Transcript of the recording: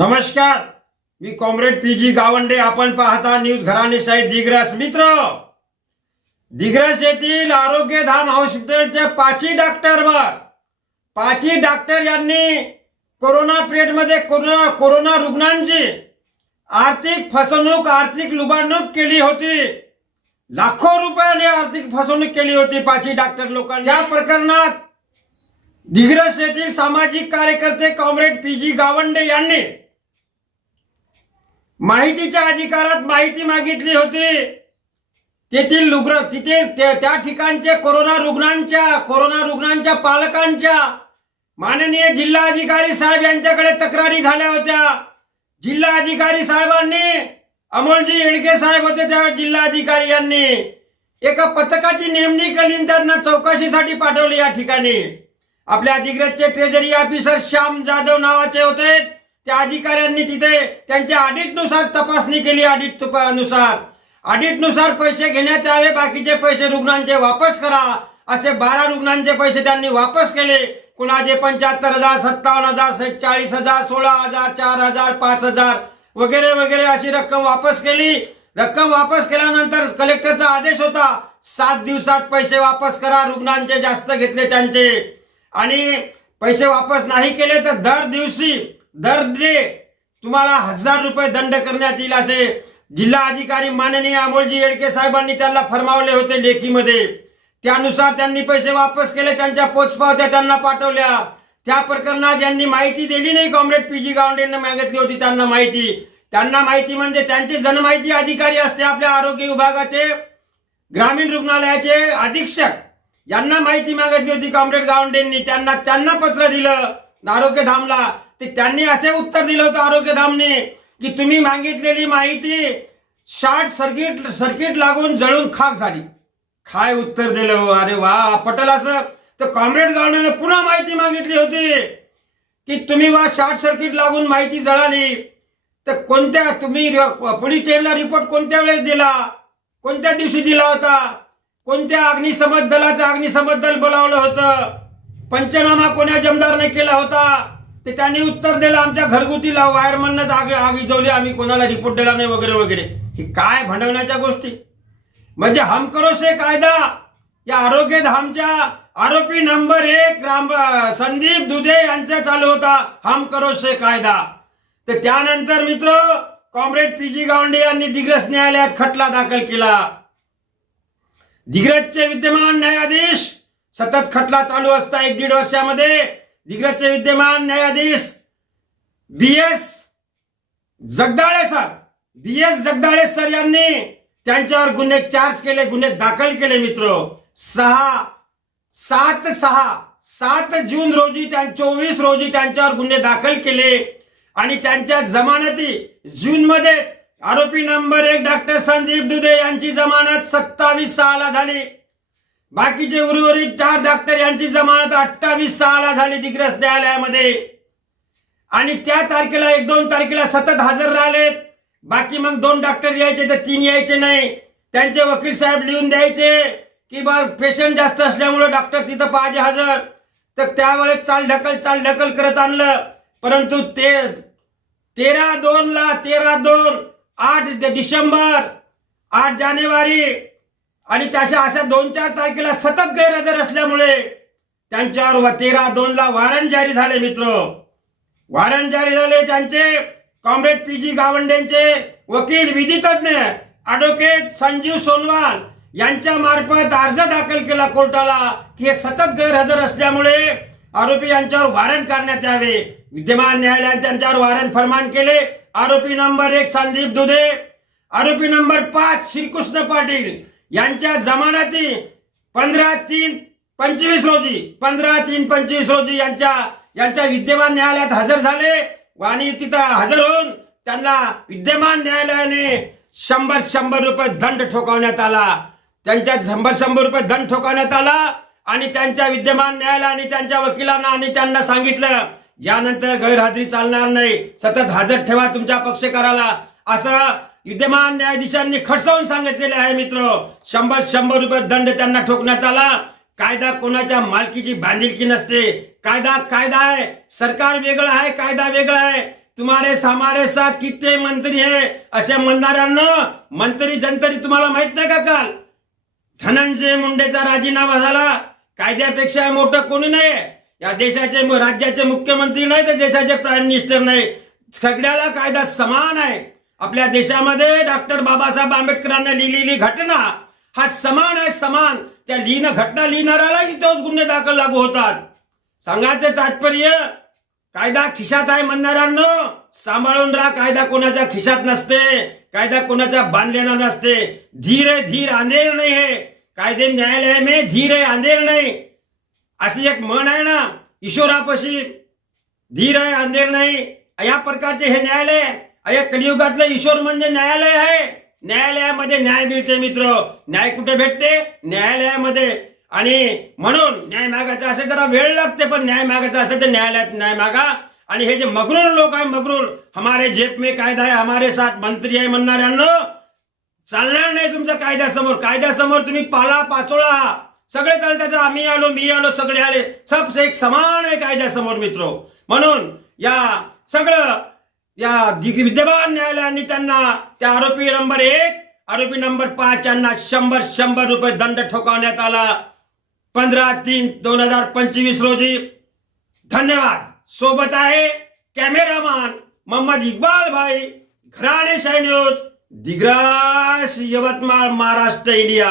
नमस्कार मी comrade P G Gawande. आपण पाहता न्यूज घराणेशाही दिग्रस. मित्र दिग्रस येथील आरोग्यधाम हॉस्पिटलच्या पाचही डॉक्टरवर पाचही डॉक्टर यांनी कोरोना पिरियडमध्ये कोरोना कोरोना रुग्णांची आर्थिक फसवणूक आर्थिक लुबाडणूक केली होती. लाखो रुपयाने आर्थिक फसवणूक केली होती पाचही डॉक्टर लोकांनी. या प्रकरणात दिग्रस येथील सामाजिक कार्यकर्ते कॉम्रेड पी जी गावंडे यांनी माहितीच्या अधिकारात माहिती मागितली होती. तेथील रुग्ण तिथे त्या ठिकाणचे कोरोना रुग्णांच्या कोरोना रुग्णांच्या पालकांच्या माननीय जिल्हा अधिकारी साहेब यांच्याकडे तक्रारी झाल्या होत्या. जिल्हा अधिकारी साहेबांनी अमोलजी येडके साहेब होते त्या जिल्हा अधिकारी यांनी एका पथकाची नेमणी केली त्यांना चौकशीसाठी पाठवले या ठिकाणी. आपल्या अधिग्रजचे ट्रेजरी ऑफिसर श्याम जाधव नावाचे होते. त्या अधिकाऱ्यांनी तिथे त्यांच्या ऑडिटनुसार तपासणी केली ऑडिटनुसार ऑडिटनुसार पैसे घेण्यात यावे बाकीचे पैसे रुग्णांचे वापस करा. असे बारा रुग्णांचे पैसे त्यांनी वापस केले. कुणाचे पंच्याहत्तर हजार सत्तावन्न हजार चाळीस हजार सोळा हजार चार हजार पाच हजार वगैरे वगैरे अशी रक्कम वापस केली. रक्कम वापस केल्यानंतर कलेक्टरचा आदेश होता सात दिवसात पैसे वापस करा रुग्णांचे जास्त घेतले त्यांचे. आणि पैसे वापस नाही केले तर दर दिवशी दर डे तुम्हाला हजार रुपये दंड करण्यात येईल असे जिल्हा अधिकारी माननीय अमोलजी येडके साहेबांनी त्यांना फरमावले होते लेखीमध्ये. त्यानुसार त्यांनी पैसे वापस केले त्यांच्या पोचपावत्या त्यांना पाठवल्या. त्या प्रकरणात यांनी माहिती दिली नाही कॉम्रेड पी जी गावंडेंना मागितली होती त्यांना माहिती. त्यांना माहिती म्हणजे त्यांचे जनमाहिती अधिकारी असते आपल्या आरोग्य विभागाचे ग्रामीण रुग्णालयाचे अधीक्षक. यांना माहिती मागितली होती कॉम्रेड गावंडेंनी त्यांना त्यांना पत्र दिलं. आरोग्य धामला ते त्यांनी असे उत्तर दिलं होतं आरोग्यधामने की तुम्ही मागितलेली माहिती शॉर्ट सर्किट सर्किट लागून जळून खाक झाली. काय उत्तर दिलं हो? अरे वा पटल असं. तर कॉम्रेड गावंडेने पुन्हा माहिती मागितली होती की तुम्ही वा शॉर्ट सर्किट लागून माहिती जळाली. तर कोणत्या तुम्ही पोलीस स्टेशनला रिपोर्ट कोणत्या वेळेस दिला? कोणत्या दिवशी दिला होता? कोणत्या अग्निशमन दलाचं अग्निशमन दल बोलावलं होतं? पंचनामा कोण्या जमदारने केला होता? ते त्यांनी उत्तर दिलं आमच्या घरगुती वायरमनच आग आग इजवली आम्ही कोणाला रिपोर्ट दिला नाही वगैरे वगैरे. ही काय भांडवण्याच्या गोष्टी? म्हणजे हमकरोसे कायदा या आरोग्य धामच्या आरोपी नंबर एक राम संदीप दुधे यांचा चालू होता हम करोसे कायदा. तर त्यानंतर मित्र कॉम्रेड पी जी गावंडे यांनी दिग्रस न्यायालयात खटला दाखल केला. दिग्रजचे विद्यमान न्यायाधीश सतत खटला चालू असता एक दीड वर्षामध्ये. दिग्रजचे विद्यमान न्यायाधीश B S Jagdale sir. B S Jagdale sir यांनी त्यांच्यावर गुन्हे चार्ज केले गुन्हे दाखल केले मित्र. सहा सात सहा सात जून रोजी चोवीस रोजी त्यांच्यावर गुन्हे दाखल केले आणि त्यांच्या जमानती जून मध्ये आरोपी नंबर एक डॉक्टर संदीप दुधे यांची जमानत सत्तावीस सहाला झाली. बाकीचे उर्वरित चार डॉक्टर यांची जमानत अठ्ठावीस सहाला झाली दिग्रस न्यायालयामध्ये. आणि त्या तारखेला एक दोन तारखेला सतत हजर राहिलेत. बाकी मग दोन डॉक्टर यायचे तर तीन यायचे नाही. त्यांचे वकील साहेब लिहून द्यायचे की बा पेशंट जास्त असल्यामुळे डॉक्टर तिथं पाहिजे हजर. तर त्यावेळेस चाल ढकल चाल ढकल करत आणलं. परंतु ते तेरा दोन ला तेरा दोन आठ डिसेंबर आठ जानेवारी आणि त्याच्या अशा दोन चार तारखेला सतत गैरहजर असल्यामुळे त्यांच्यावर व तेरा दोन ला वॉरंट जारी झाले मित्र. वॉरंट जारी झाले त्यांचे कॉम्रेड पी जी गावंडेंचे वकील विधितज्ञ ॲडव्होकेट संजीव सोनवाल यांच्या मार्फत अर्ज दाखल केला कोर्टाला की हे सतत गैरहजर असल्यामुळे आरोपी यांच्यावर वॉरंट करण्यात यावे. विद्यमान न्यायालयाने त्यांच्यावर वॉरंट फरमान केले. आरोपी नंबर एक संदीप दुधे. आरोपी नंबर पाच श्रीकृष्ण पाटील. यांच्या जमानती पंधरा तीन पंचवीस रोजी पंधरा तीन पंचवीस रोजी यांच्या यांच्या विद्यमान न्यायालयात हजर झाले. आणि तिथं हजर होऊन त्यांना विद्यमान न्यायालयाने शंभर शंभर रुपये दंड ठोकावण्यात आला. त्यांच्या शंभर शंभर रुपये दंड ठोकावण्यात आला आणि त्यांच्या विद्यमान न्यायालयाने त्यांच्या वकिलांना आणि त्यांना सांगितलं यानंतर गैरहजेरी चालणार नाही. सतत हजर ठेवा तुमच्या पक्षकाराला. असं विद्यमान न्यायाधीशांनी खडसावून सांगितलेले आहे मित्र. शंभर शंभर रुपये दंड त्यांना ठोकण्यात आला. कायदा कोणाच्या मालकीची बांधिलकी नसते. कायदा कायदा आहे. सरकार वेगळं आहे कायदा वेगळा आहे. तुम्हारे सामारे साथ किती मंत्री आहे अशा म्हणणाऱ्यांना मंत्री जंतरी तुम्हाला माहीत नाही का काल? धनंजय मुंडेचा राजीनामा झाला. कायद्यापेक्षा मोठं कोणी नाही. या देशाचे राज्याचे मुख्यमंत्री नाही तर देशाचे प्राईम मिनिस्टर नाही सगळ्याला कायदा समान आहे. आपल्या देशामध्ये डॉक्टर बाबासाहेब आंबेडकरांनी लिहिलेली घटना हा समान आहे समान. त्या लिहिणं घटना लिहिणाऱ्यालाही तोच गुन्हे दाखल लागू होतात. सांगायचं तात्पर्य कायदा खिशात आहे म्हणणाऱ्यांनो सांभाळून राहा. कायदा कोणाच्या खिशात नसते कायदा कोणाच्या बांधलेला नसते. धीर धीर अंधेर नाही हे. कायदे न्यायालय मे धीर अंधेर नाही. अशी एक म्हण आहे ना ईश्वरापशी धीर आहे अंधेर नाही. या प्रकारचे हे न्यायालय अरे कलियुगातलं ईश्वर म्हणजे न्यायालय आहे. न्यायालयामध्ये न्याय मिळते मित्र. न्याय कुठे भेटते? न्यायालयामध्ये. आणि म्हणून न्याय मागायचा असेल जरा वेळ लागते पण न्याय मागायचा असेल तर न्यायालयात न्याय मागा. आणि हे जे मगरूर लोक आहे मगरूर हमारे जेब में कायदा आहे हमारे साथ मंत्री आहे म्हणणाऱ्यांना चालणार नाही तुमच्या कायद्यासमोर. कायद्यासमोर तुम्ही पाला पाचोळा. सगळे चालतात आम्ही आलो मी आलो सगळे आले. सब एक समान आहे कायद्यासमोर मित्र. म्हणून या सगळं या विद्यमान न्यायालयाने त्यांना त्या आरोपी नंबर एक आरोपी नंबर पाच यांना शंभर शंभर रुपये दंड ठोकावण्यात आला. पंधरा तीन दोन हजार पंचवीस रोजी. धन्यवाद. सोबत आहे कॅमेरामॅन मोहम्मद इकबाल भाई घराणे न्यूज दिग्रास यवतमाळ महाराष्ट्र इंडिया.